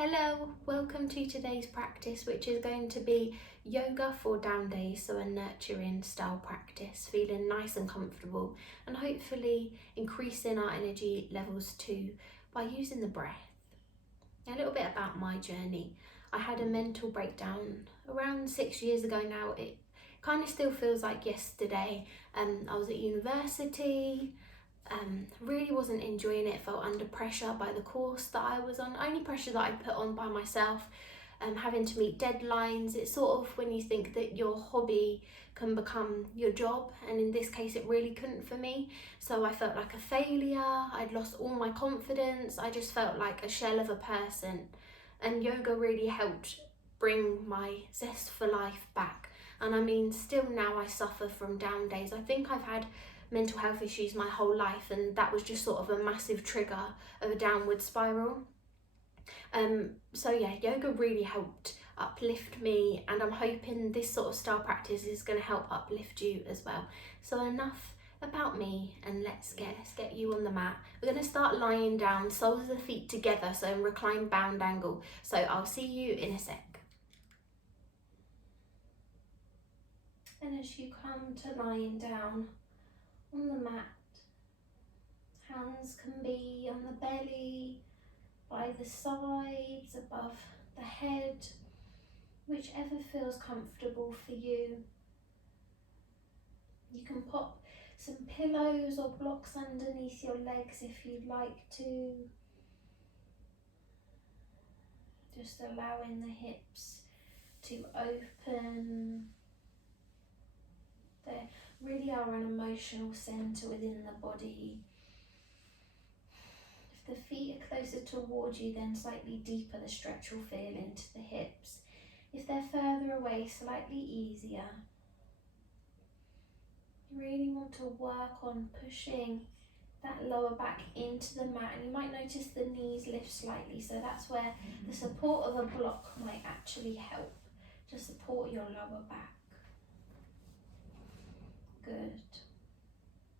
Hello, welcome to today's practice, which is going to be yoga for down days, so a nurturing style practice, feeling nice and comfortable and hopefully increasing our energy levels too by using the breath. A little bit about my journey. I had a mental breakdown around 6 years ago now. It kind of still feels like yesterday. I was at university. Really wasn't enjoying it, felt under pressure by the course that I was on, only pressure that I put on by myself, having to meet deadlines. It's sort of when you think that your hobby can become your job, and in this case it really couldn't for me. So I felt like a failure, I'd lost all my confidence, I just felt like a shell of a person, and yoga really helped bring my zest for life back. And I mean, still now I suffer from down days. I think I've had mental health issues my whole life, and that was just sort of a massive trigger of a downward spiral. So yeah, yoga really helped uplift me, and I'm hoping this sort of style practice is going to help uplift you as well. So enough about me, and let's get you on the mat. We're going to start lying down, soles of the feet together, so in reclined bound angle. So I'll see you in a sec. And as you come to lying down on the mat, hands can be on the belly, by the sides, above the head, whichever feels comfortable for you. You can pop some pillows or blocks underneath your legs if you'd like to. Just allowing the hips to open. They really are an emotional centre within the body. If the feet are closer towards you, then slightly deeper the stretch will feel into the hips. If they're further away, slightly easier. You really want to work on pushing that lower back into the mat, and you might notice the knees lift slightly, so that's where the support of a block might actually help to support your lower back. Good.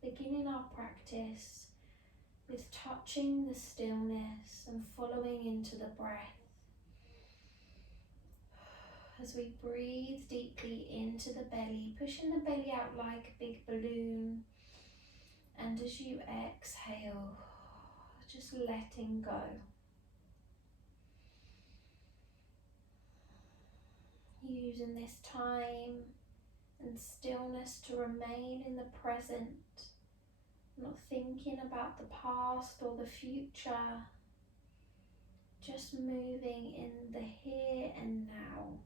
Beginning our practice with touching the stillness and following into the breath. As we breathe deeply into the belly, pushing the belly out like a big balloon. And as you exhale, just letting go. Using this time and stillness to remain in the present, not thinking about the past or the future, just moving in the here and now.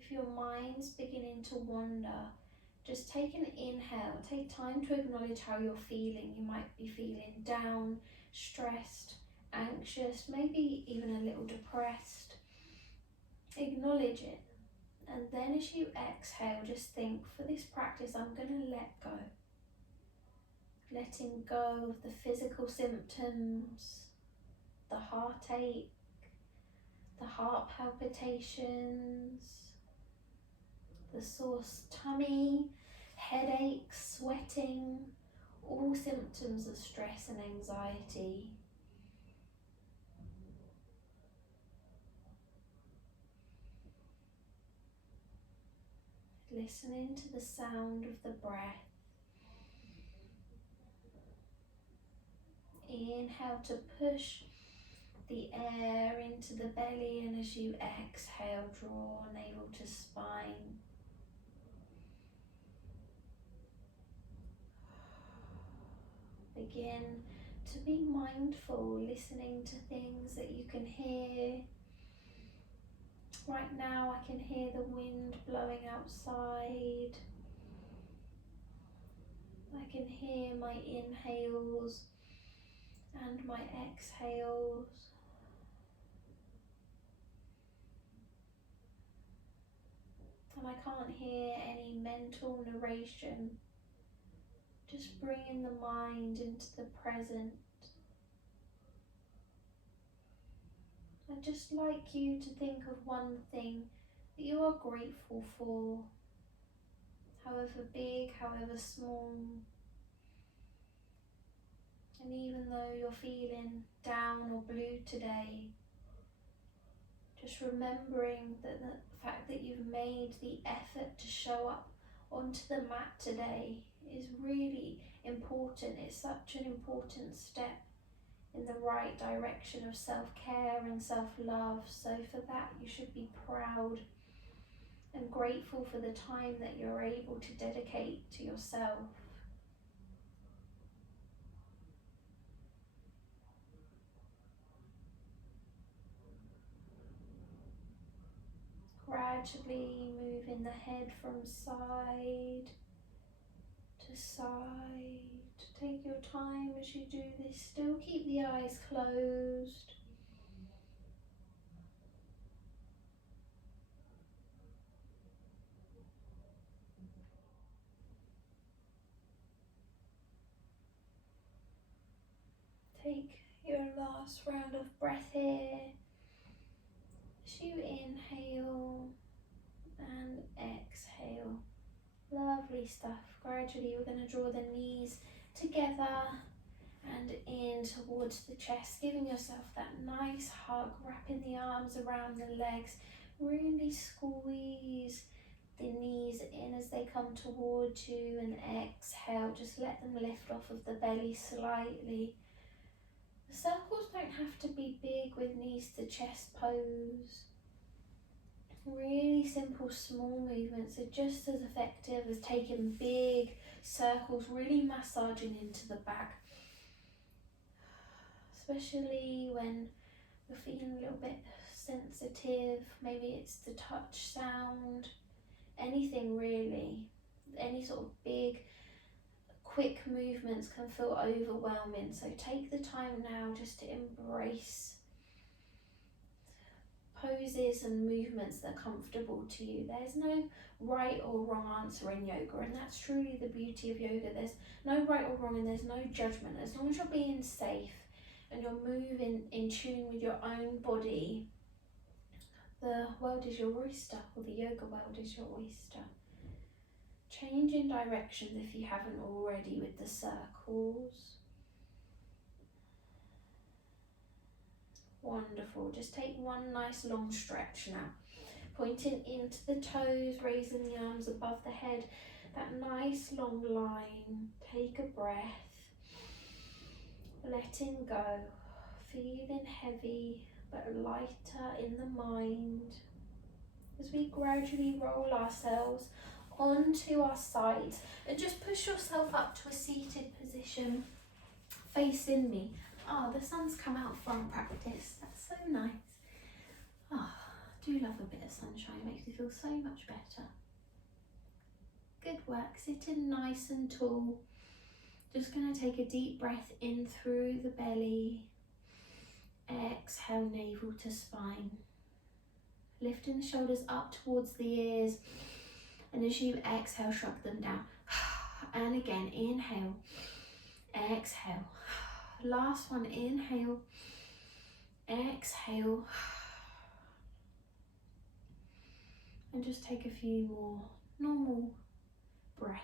If your mind's beginning to wander, just take an inhale, take time to acknowledge how you're feeling. You might be feeling down, stressed, anxious, maybe even a little depressed. Acknowledge it. And then as you exhale, just think, for this practice, I'm going to let go. Letting go of the physical symptoms, the heartache, the heart palpitations, the sore tummy, headaches, sweating, all symptoms of stress and anxiety. Listening to the sound of the breath. Inhale to push the air into the belly, and as you exhale, draw navel to spine. Begin to be mindful, listening to things that you can hear. Right now I can hear the wind blowing outside. I can hear my inhales and my exhales. And I can't hear any mental narration. Just bringing the mind into the present. I'd just like you to think of one thing that you are grateful for, however big, however small. And even though you're feeling down or blue today, just remembering that the fact that you've made the effort to show up onto the mat today is really important. It's such an important step in the right direction of self-care and self-love. So for that, you should be proud and grateful for the time that you're able to dedicate to yourself. Gradually moving the head from side to side. Take your time as you do this. Still keep the eyes closed. Take your last round of breath here. As you inhale and exhale. Lovely stuff. Gradually we're going to draw the knees together and in towards the chest, giving yourself that nice hug, wrapping the arms around the legs. Really squeeze the knees in as they come towards you, and exhale, just let them lift off of the belly slightly. The circles don't have to be big with knees to chest pose. Really simple, small movements are just as effective as taking big circles, really massaging into the back. Especially when you're feeling a little bit sensitive, maybe it's the touch sound, anything really. Any sort of big, quick movements can feel overwhelming. So take the time now just to embrace poses and movements that are comfortable to you. There's no right or wrong answer in yoga, and that's truly the beauty of yoga. There's no right or wrong, and there's no judgment. As long as you're being safe and you're moving in tune with your own body, the world is your oyster, or the yoga world is your oyster. Changing directions if you haven't already with the circles. Wonderful. Just take one nice long stretch now. Pointing into the toes, raising the arms above the head. That nice long line. Take a breath. Letting go. Feeling heavy but lighter in the mind. As we gradually roll ourselves onto our sides, and just push yourself up to a seated position facing me. The sun's come out from practice. That's so nice. I do love a bit of sunshine. It makes me feel so much better. Good work. Sitting nice and tall. Just going to take a deep breath in through the belly. Exhale, navel to spine. Lifting the shoulders up towards the ears. And as you exhale, shrug them down. And again, inhale. Exhale. Last one, inhale, exhale, and just take a few more normal breaths.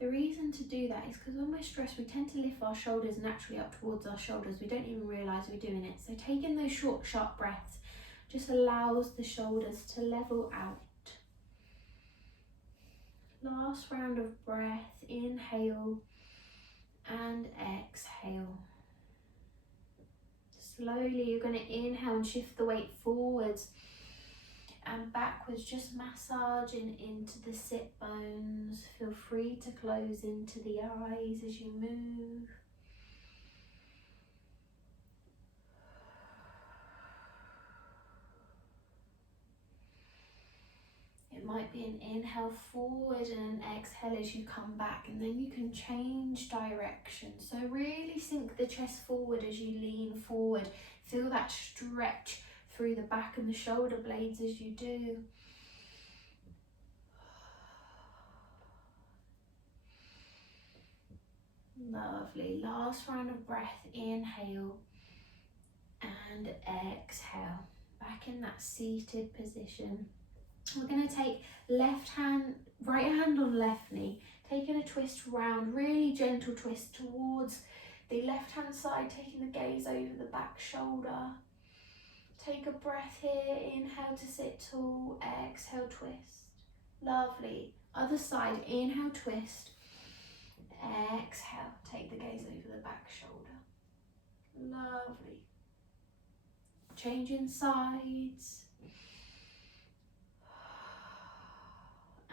The reason to do that is because when we're stressed, we tend to lift our shoulders naturally up towards our shoulders. We don't even realise we're doing it. So taking those short, sharp breaths just allows the shoulders to level out. Last round of breath, inhale and exhale. Slowly you're going to inhale and shift the weight forwards and backwards, just massaging into the sit bones. Feel free to close into the eyes as you move. It might be an inhale forward and an exhale as you come back, and then you can change direction. So really sink the chest forward as you lean forward. Feel that stretch through the back and the shoulder blades as you do. Lovely. Last round of breath. Inhale and exhale. Back in that seated position. We're going to take left hand Right hand on left knee, taking a twist round, really gentle twist towards the left hand side, taking the gaze over the back shoulder. Take a breath here, inhale to sit tall, exhale, twist. Lovely. Other side, inhale, twist. Exhale, take the gaze over the back shoulder. Lovely. Changing sides.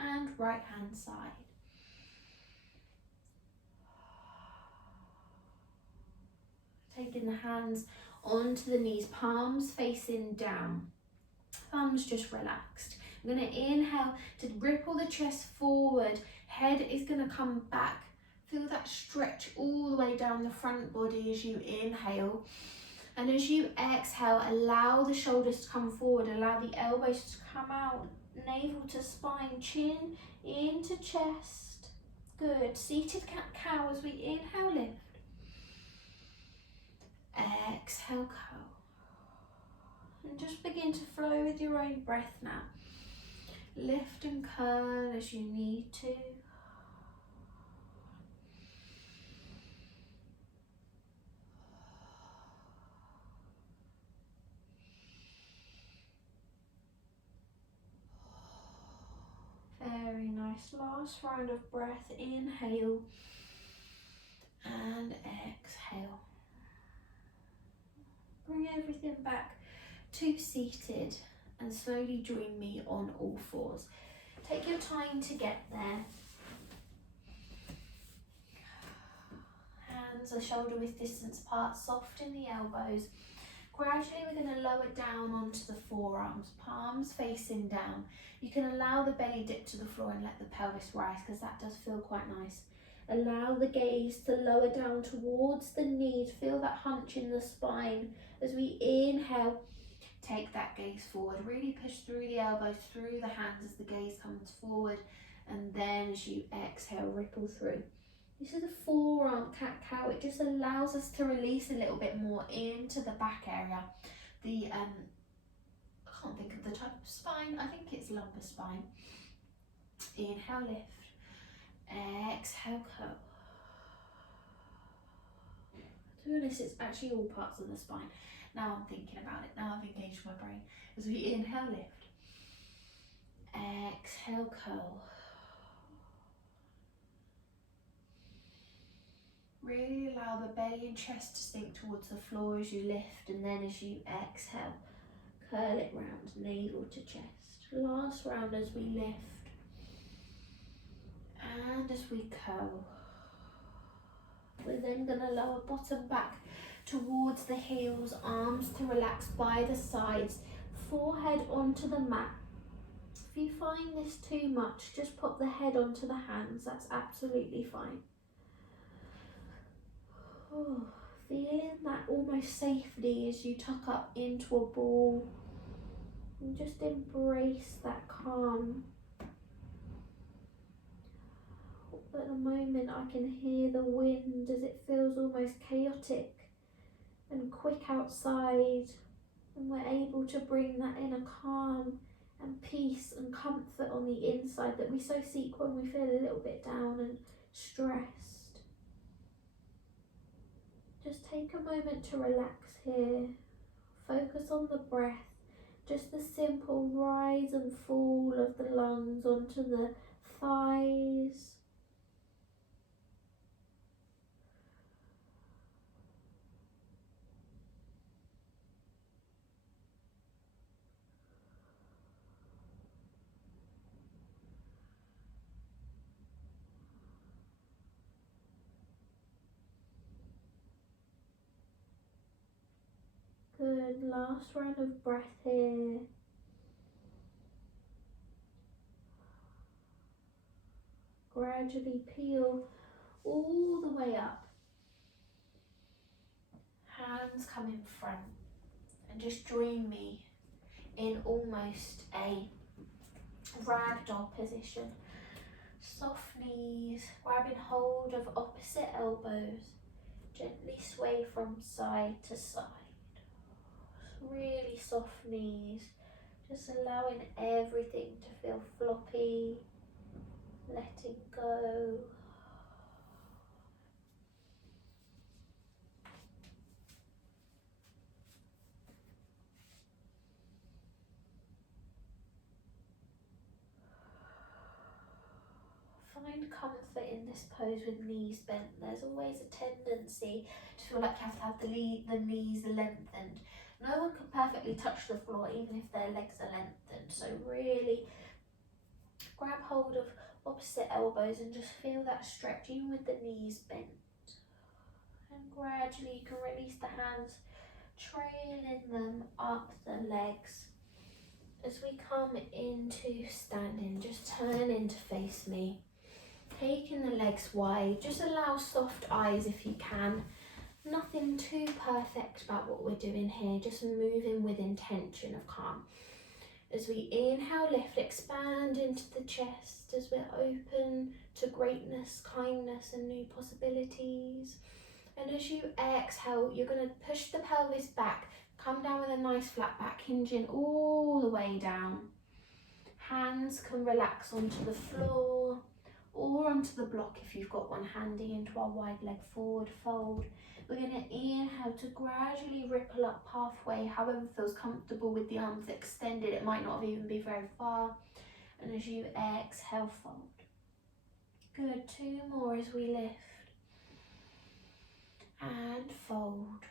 And right hand side. Taking the hands onto the knees, palms facing down, thumbs just relaxed. I'm going to inhale to ripple the chest forward, head is going to come back. Feel that stretch all the way down the front body as you inhale. And as you exhale, allow the shoulders to come forward, allow the elbows to come out, navel to spine, chin into chest. Good. Seated cat-cow as we inhale, lift. Exhale, curl. And just begin to flow with your own breath now. Lift and curl as you need to. Very nice. Last round of breath. Inhale and exhale. Bring everything back to seated and slowly join me on all fours. Take your time to get there. Hands are shoulder width distance apart, soft in the elbows. Gradually we're going to lower down onto the forearms, palms facing down. You can allow the belly dip to the floor and let the pelvis rise because that does feel quite nice. Allow the gaze to lower down towards the knees. Feel that hunch in the spine. As we inhale, take that gaze forward. Really push through the elbows, through the hands as the gaze comes forward. And then as you exhale, ripple through. This is a forearm cat-cow. It just allows us to release a little bit more into the back area. I can't think of the type of spine. I think it's lumbar spine. Inhale, lift. Exhale, curl. To be honest, it's actually all parts of the spine. Now I'm thinking about it. Now I've engaged my brain. As we inhale, lift. Exhale, curl. Really allow the belly and chest to sink towards the floor as you lift, and then as you exhale, curl it round, navel to chest. Last round as we lift. And as we curl, we're then going to lower bottom back towards the heels, arms to relax by the sides, forehead onto the mat. If you find this too much, just pop the head onto the hands, that's absolutely fine. Oh, feeling that almost safety as you tuck up into a ball and just embrace that calm. At the moment I can hear the wind as it feels almost chaotic and quick outside, and we're able to bring that inner calm and peace and comfort on the inside that we so seek when we feel a little bit down and stressed. Just take a moment to relax here. Focus on the breath, just the simple rise and fall of the lungs onto the thighs. Good, last round of breath here. Gradually peel all the way up. Hands come in front and just join me in almost a ragdoll position. Soft knees, grabbing hold of opposite elbows. Gently sway from side to side. Really soft knees, just allowing everything to feel floppy. letting go. Find comfort in this pose with knees bent. There's always a tendency to feel like you have to have the knees lengthened. No one can perfectly touch the floor even if their legs are lengthened. So really grab hold of opposite elbows and just feel that stretch even with the knees bent. And gradually you can release the hands, trailing them up the legs. As we come into standing, just turn in to face me. Taking the legs wide, just allow soft eyes if you can. Nothing too perfect about what we're doing here, just moving with intention of calm. As we inhale, lift, expand into the chest as we're open to greatness, kindness and new possibilities. And as you exhale, you're going to push the pelvis back, come down with a nice flat back, hinging all the way down. Hands can relax onto the floor or onto the block if you've got one handy, into our wide leg forward fold. We're going to inhale to gradually ripple up halfway, however feels comfortable with the arms extended. It might not even be very far. And as you exhale, fold. Good, 2 more as we lift. And fold.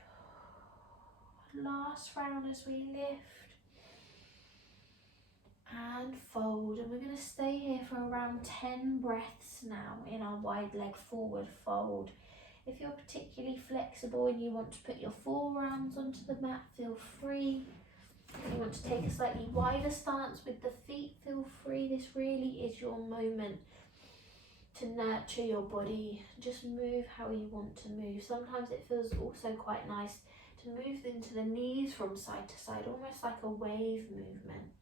Last round as we lift. And fold, and we're going to stay here for around 10 breaths now in our wide leg forward fold. If you're particularly flexible and you want to put your forearms onto the mat, feel free. If you want to take a slightly wider stance with the feet, feel free. This really is your moment to nurture your body. Just move how you want to move. Sometimes it feels also quite nice to move into the knees from side to side, almost like a wave movement.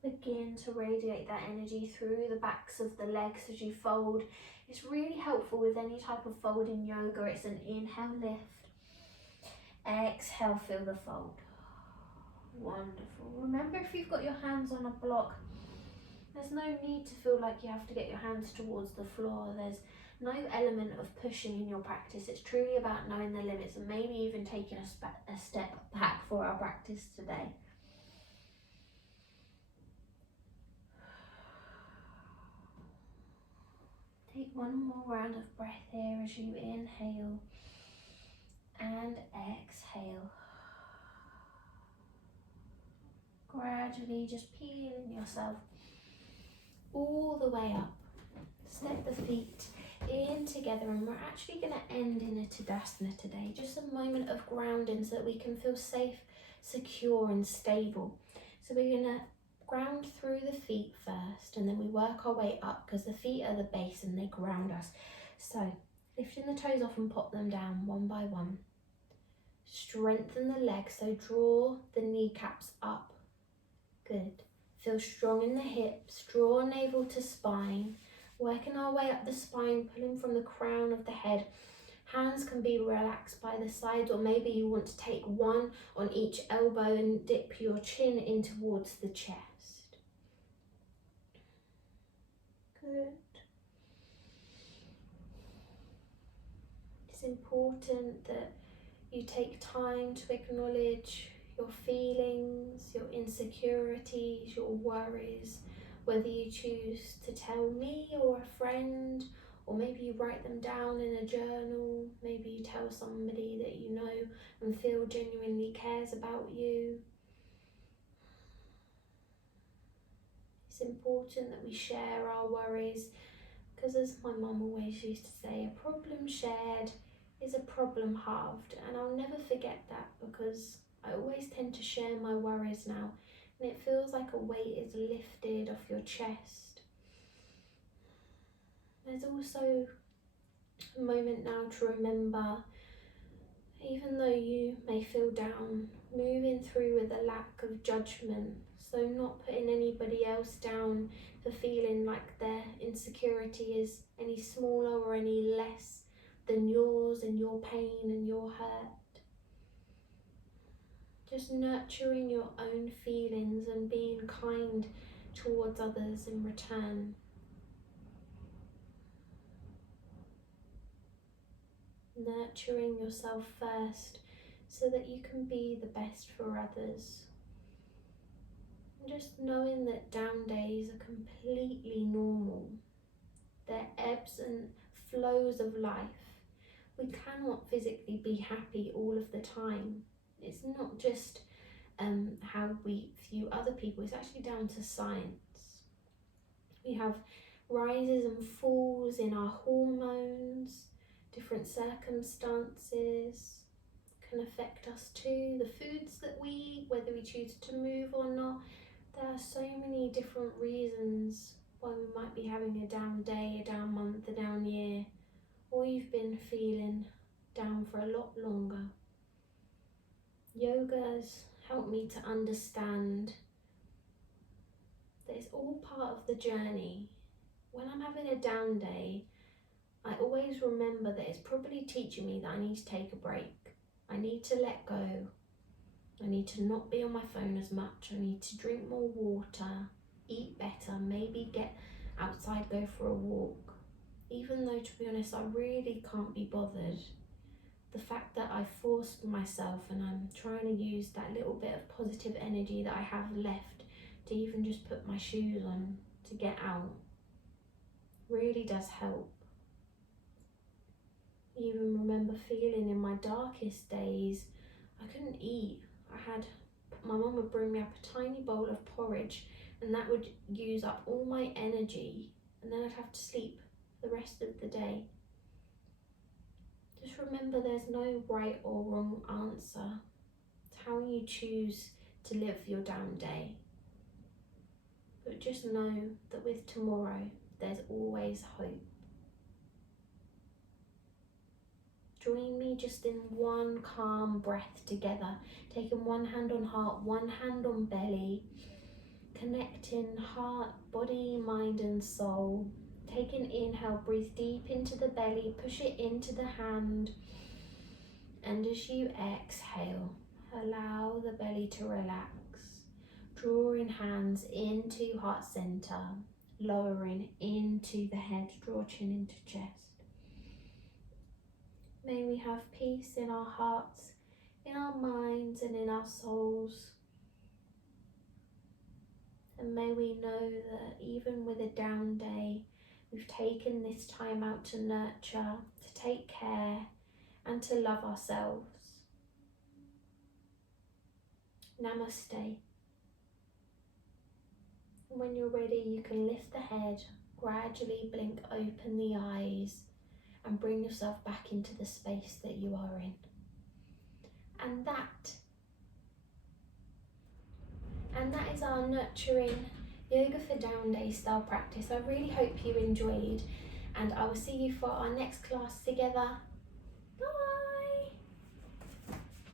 Begin to radiate that energy through the backs of the legs as you fold. It's really helpful with any type of fold in yoga. It's an inhale, lift. Exhale, feel the fold. Wonderful. Remember, if you've got your hands on a block, there's no need to feel like you have to get your hands towards the floor. There's no element of pushing in your practice. It's truly about knowing the limits and maybe even taking a step back for our practice today. Take one more round of breath here as you inhale and exhale. Gradually just peeling yourself all the way up. Step the feet in together, and we're actually going to end in a Tadasana today. Just a moment of grounding so that we can feel safe, secure and stable. So we're going to ground through the feet first, and then we work our way up because the feet are the base and they ground us. So lifting the toes off and pop them down one by one. Strengthen the legs, so draw the kneecaps up. Good. Feel strong in the hips, draw navel to spine. Working our way up the spine, pulling from the crown of the head. Hands can be relaxed by the sides, or maybe you want to take one on each elbow and dip your chin in towards the chest. Good. It's important that you take time to acknowledge your feelings, your insecurities, your worries, whether you choose to tell me or a friend, or maybe you write them down in a journal, maybe you tell somebody that you know and feel genuinely cares about you. It's important that we share our worries, because as my mum always used to say, a problem shared is a problem halved, and I'll never forget that, because I always tend to share my worries now, and it feels like a weight is lifted off your chest. There's also a moment now to remember Even though you may feel down, moving through with a lack of judgment, so not putting anybody else down for feeling like their insecurity is any smaller or any less than yours and your pain and your hurt. Just nurturing your own feelings and being kind towards others in return. Nurturing yourself first so that you can be the best for others. And just knowing that down days are completely normal. They're ebbs and flows of life. We cannot physically be happy all of the time. It's not just how we view other people, it's actually down to science. We have rises and falls in our hormones, different circumstances can affect us too. The foods that we eat, whether we choose to move or not, there are so many different reasons why we might be having a down day, a down month, a down year, or you've been feeling down for a lot longer. Yoga's helped me to understand that it's all part of the journey. When I'm having a down day, I always remember that it's probably teaching me that I need to take a break. I need to let go. I need to not be on my phone as much. I need to drink more water, eat better, maybe get outside, go for a walk. Even though, to be honest, I really can't be bothered. The fact that I forced myself and I'm trying to use that little bit of positive energy that I have left to even just put my shoes on to get out really does help. I even remember feeling in my darkest days, I couldn't eat. My mum would bring me up a tiny bowl of porridge and that would use up all my energy, and then I'd have to sleep the rest of the day. Just remember there's no right or wrong answer. It's how you choose to live your down day. But just know that with tomorrow, there's always hope. Join me just in one calm breath together, taking one hand on heart, one hand on belly, connecting heart, body, mind and soul. Take an inhale, breathe deep into the belly, push it into the hand, and as you exhale, allow the belly to relax, drawing hands into heart center, lowering into the head, draw chin into chest. May we have peace in our hearts, in our minds and in our souls. And may we know that even with a down day, we've taken this time out to nurture, to take care and to love ourselves. Namaste. When you're ready, you can lift the head, gradually blink open the eyes and bring yourself back into the space that you are in. And that is our nurturing Yoga for Down Day style practice. I really hope you enjoyed, and I will see you for our next class together. Bye!